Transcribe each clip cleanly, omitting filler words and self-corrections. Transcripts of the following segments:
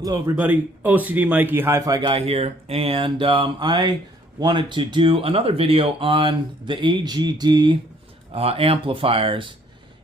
Hello everybody, OCD Mikey Hi-Fi Guy here, and I wanted to do another video on the AGD amplifiers.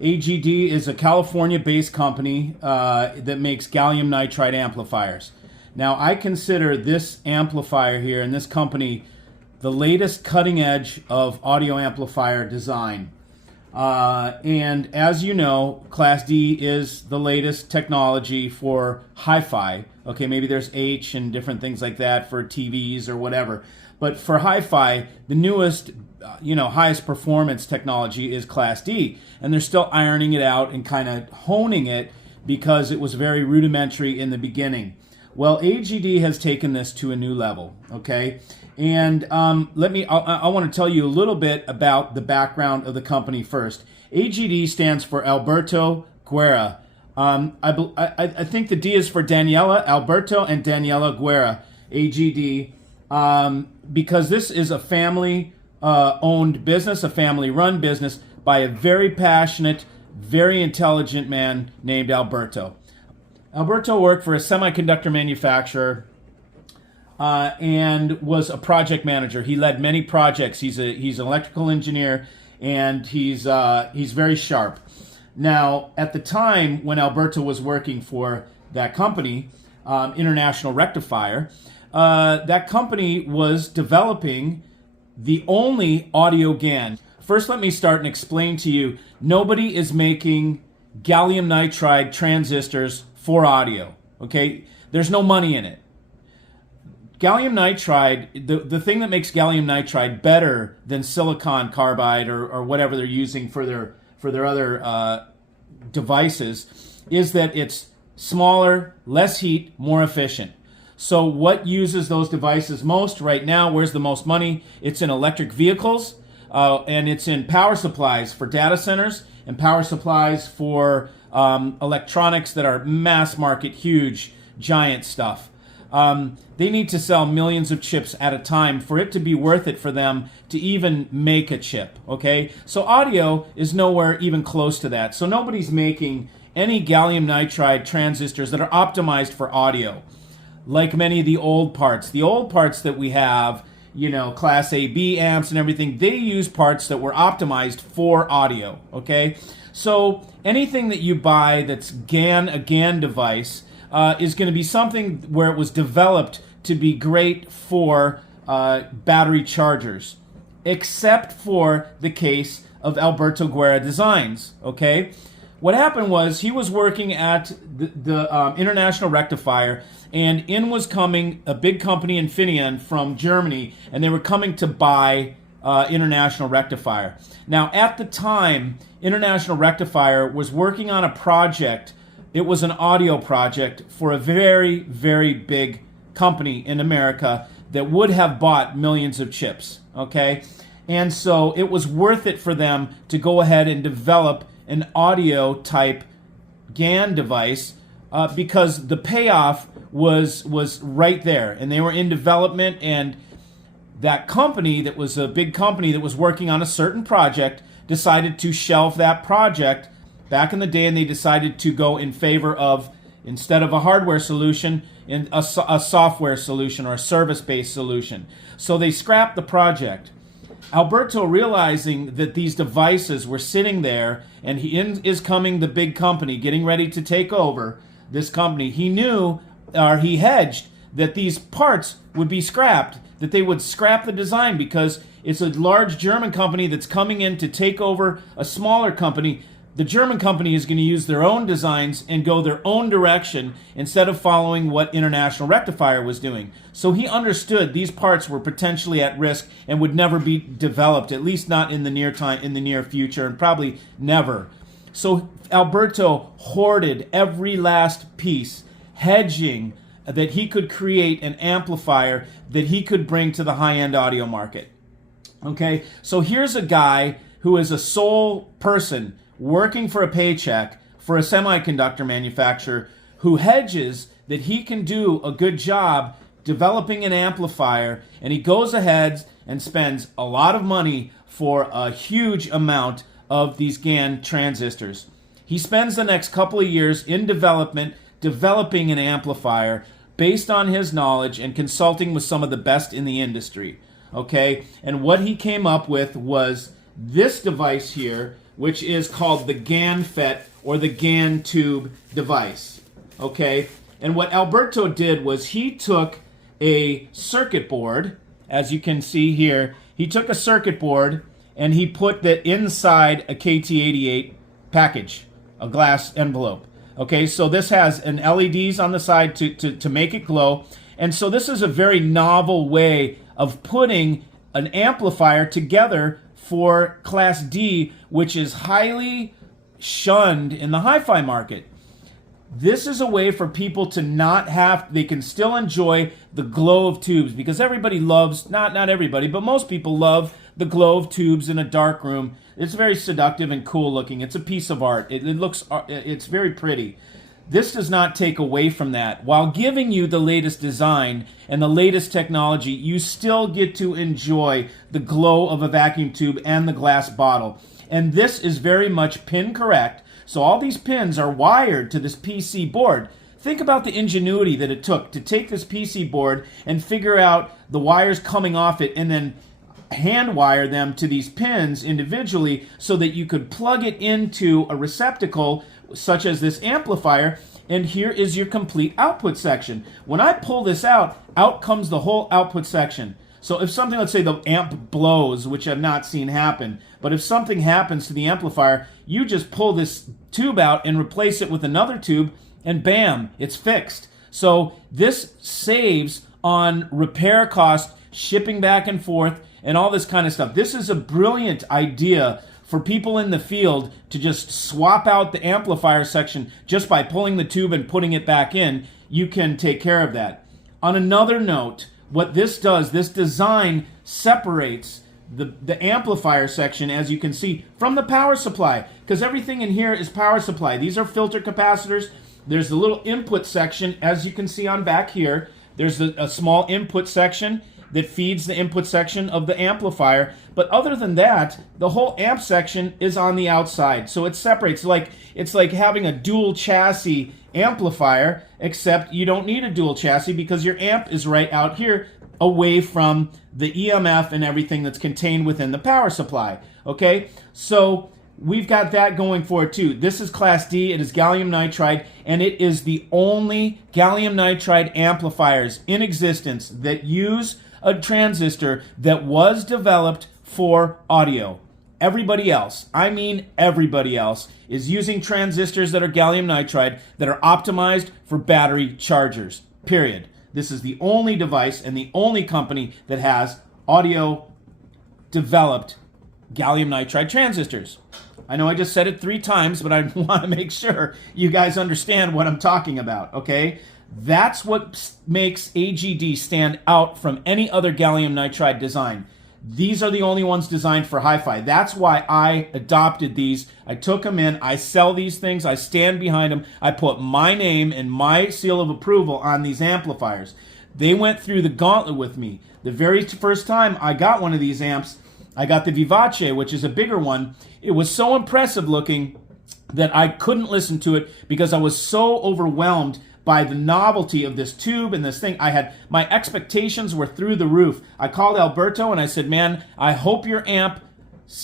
AGD is a California-based company that makes gallium nitride amplifiers. Now I consider this amplifier here and this company the latest cutting edge of audio amplifier design. And as you know, Class D is the latest technology for hi-fi. Okay, maybe there's H and different things like that for TVs or whatever. But for hi-fi, the newest, highest performance technology is Class D. And they're still ironing it out and kind of honing it because it was very rudimentary in the beginning. Well, AGD has taken this to a new level, okay? And I want to tell you a little bit about the background of the company first. AGD stands for Alberto Guerra. I think the D is for Daniela, Alberto and Daniela Guerra, AGD, because this is a family-owned business, a family-run business by a very passionate, very intelligent man named Alberto. Alberto worked for a semiconductor manufacturer and was a project manager. He led many projects. He's an electrical engineer, and he's very sharp. Now, at the time when Alberto was working for that company, International Rectifier, that company was developing the only audio GaN. First, let me start and explain to you, nobody is making gallium nitride transistors for audio, okay? There's no money in it. Gallium nitride, the thing that makes gallium nitride better than silicon carbide or whatever they're using for their other devices is that it's smaller, less heat, more efficient. So what uses those devices most right now? Where's the most money? It's in electric vehicles, and it's in power supplies for data centers and power supplies for electronics that are mass market, huge, giant stuff. They need to sell millions of chips at a time for it to be worth it for them to even make a chip, okay? So audio is nowhere even close to that. So nobody's making any gallium nitride transistors that are optimized for audio, like many of the old parts. The old parts that we have, Class A, B amps and everything, they use parts that were optimized for audio, okay? So anything that you buy that's a GaN device, is going to be something where it was developed to be great for battery chargers, except for the case of Alberto Guerra Designs, okay? What happened was he was working at the International Rectifier, and in was coming a big company, Infineon, from Germany, and they were coming to buy International Rectifier. Now, at the time, International Rectifier was working on a project. It was an audio project for a very, very big company in America that would have bought millions of chips, okay? And so it was worth it for them to go ahead and develop an audio type GaN device because the payoff was right there, and they were in development, and that company that was a big company that was working on a certain project decided to shelve that project back in the day, and they decided to go in favor of, instead of a hardware solution, in a software solution or a service-based solution. So they scrapped the project. Alberto, realizing that these devices were sitting there, and is coming the big company, getting ready to take over this company, he knew, or he hedged, that these parts would be scrapped, that they would scrap the design because it's a large German company that's coming in to take over a smaller company. The German company is going to use their own designs and go their own direction instead of following what International Rectifier was doing. So he understood these parts were potentially at risk and would never be developed, at least not in the near future, and probably never. So Alberto hoarded every last piece, hedging that he could create an amplifier that he could bring to the high-end audio market. Okay, so here's a guy who is a sole person working for a paycheck for a semiconductor manufacturer who hedges that he can do a good job developing an amplifier, and he goes ahead and spends a lot of money for a huge amount of these GaN transistors. He spends the next couple of years in development developing an amplifier based on his knowledge and consulting with some of the best in the industry. Okay, and what he came up with was this device here, which is called the GAN-FET or the GAN tube device. Okay, and what Alberto did was he took a circuit board, as you can see here. He took a circuit board and he put that inside a KT88 package, a glass envelope. Okay, so this has an LEDs on the side to make it glow. And so this is a very novel way of putting an amplifier together for Class D, which is highly shunned in the hi-fi market. This is a way for people to not have, they can still enjoy the glow of tubes, because everybody loves, not everybody, but most people love the glow of tubes in a dark room. It's very seductive and cool looking. It's a piece of art. It's very pretty. This does not take away from that. While giving you the latest design and the latest technology, you still get to enjoy the glow of a vacuum tube and the glass bottle. And this is very much pin correct. So all these pins are wired to this PC board. Think about the ingenuity that it took to take this PC board and figure out the wires coming off it and then hand wire them to these pins individually so that you could plug it into a receptacle such as this amplifier, and here is your complete output section. When I pull this out comes the whole output section. So if something, let's say the amp blows, which I've not seen happen, but if something happens to the amplifier, you just pull this tube out and replace it with another tube, and bam, it's fixed. So this saves on repair costs, shipping back and forth, and all this kind of stuff. This is a brilliant idea for people in the field to just swap out the amplifier section just by pulling the tube and putting it back in. You can take care of that. On another note, what this does, this design separates the amplifier section, as you can see, from the power supply, because everything in here is power supply. These are filter capacitors. There's the little input section, as you can see on back here. There's a small input section that feeds the input section of the amplifier. But other than that, the whole amp section is on the outside. So it separates. It's like having a dual chassis amplifier, except you don't need a dual chassis because your amp is right out here away from the EMF and everything that's contained within the power supply. Okay, so we've got that going for it too. This is Class D. It is gallium nitride, and it is the only gallium nitride amplifiers in existence that use a transistor that was developed for audio. Everybody else, I mean everybody else, is using transistors that are gallium nitride that are optimized for battery chargers, period. This is the only device and the only company that has audio developed gallium nitride transistors. I know I just said it 3 times, but I want to make sure you guys understand what I'm talking about, okay? That's what makes AGD stand out from any other gallium nitride design. These are the only ones designed for hi-fi. That's why I adopted these. I took them in. I sell these things. I stand behind them. I put my name and my seal of approval on these amplifiers. They went through the gauntlet with me. The very first time I got one of these amps, I got the Vivace, which is a bigger one. It was so impressive looking that I couldn't listen to it because I was so overwhelmed by the novelty of this tube and this thing. My expectations were through the roof. I called Alberto and I said, man, I hope your amp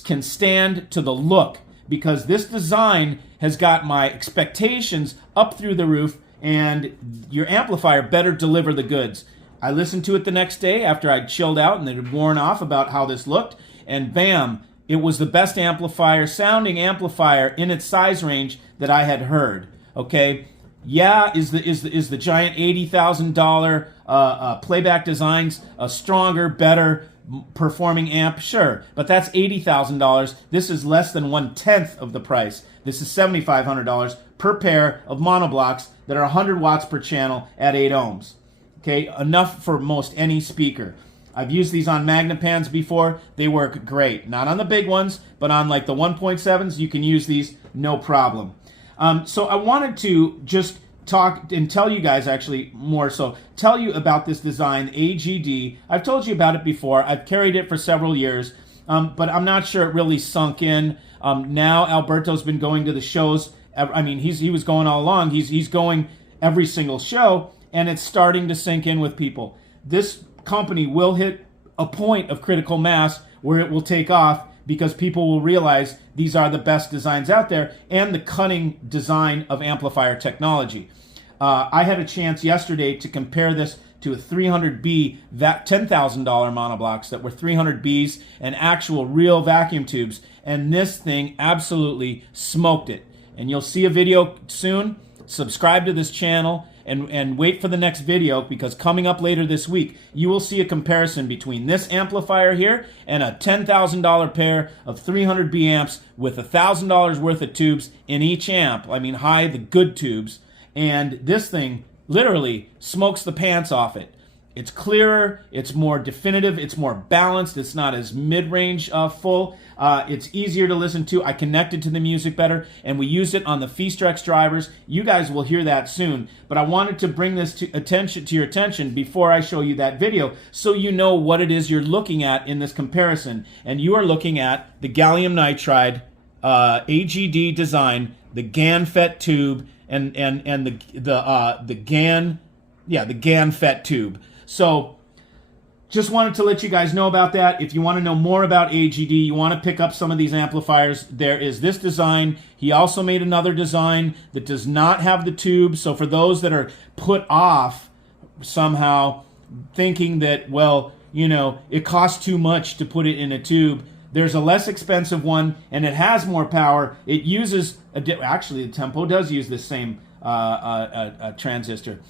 can stand to the look, because this design has got my expectations up through the roof, and your amplifier better deliver the goods. I listened to it the next day after I'd chilled out and it had worn off about how this looked, and bam, it was the best sounding amplifier in its size range that I had heard. Okay, yeah, is the giant $80,000 Playback Designs a stronger, better performing amp? Sure, but that's $80,000. This is less than 1/10 of the price. This is $7,500 per pair of monoblocks that are 100 watts per channel at 8 ohms. Okay, enough for most any speaker. I've used these on Magnepans before. They work great. Not on the big ones, but on like the 1.7s, you can use these no problem. So I wanted to just talk and tell you guys, actually more so, tell you about this design, AGD. I've told you about it before. I've carried it for several years, but I'm not sure it really sunk in. Now Alberto's been going to the shows. I mean, he was going all along. He's going every single show, and it's starting to sink in with people. This company will hit a point of critical mass where it will take off because people will realize these are the best designs out there and the cutting design of amplifier technology. I had a chance yesterday to compare this to a 300B $10,000 monoblocks that were 300Bs and actual real vacuum tubes, and this thing absolutely smoked it. And you'll see a video soon. Subscribe to this channel and wait for the next video, because coming up later this week, you will see a comparison between this amplifier here and a $10,000 pair of 300B amps with $1,000 worth of tubes in each amp. I mean, the good tubes. And this thing literally smokes the pants off it. It's clearer, it's more definitive, it's more balanced, it's not as mid-range full. It's easier to listen to. I connected to the music better, and we used it on the Feastrex drivers. You guys will hear that soon, but I wanted to bring this to your attention before I show you that video, so you know what it is you're looking at in this comparison. And you are looking at the gallium nitride AGD design, the GaN FET tube, and the GaN FET tube. So just wanted to let you guys know about that. If you want to know more about AGD, you want to pick up some of these amplifiers, there is this design. He also made another design that does not have the tube. So for those that are put off somehow thinking that, well, you know, it costs too much to put it in a tube, there's a less expensive one, and it has more power. It uses, actually the Tempo does use the same transistor.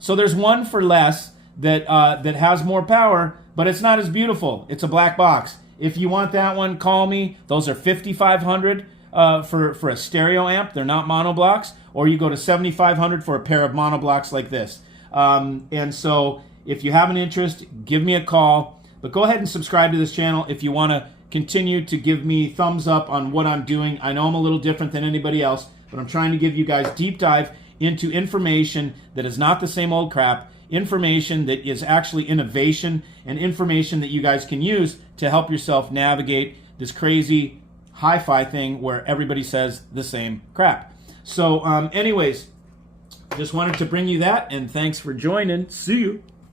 So there's one for less that has more power, but it's not as beautiful. It's a black box. If you want that one, call me. Those are $5,500 for a stereo amp. They're not monoblocks. Or you go to $7,500 for a pair of monoblocks like this. And so if you have an interest, give me a call. But go ahead and subscribe to this channel if you want to continue to give me thumbs up on what I'm doing. I know I'm a little different than anybody else, but I'm trying to give you guys deep dive into information that is not the same old crap, information that is actually innovation, and information that you guys can use to help yourself navigate this crazy hi-fi thing where everybody says the same crap. So anyways, just wanted to bring you that, and thanks for joining. See you.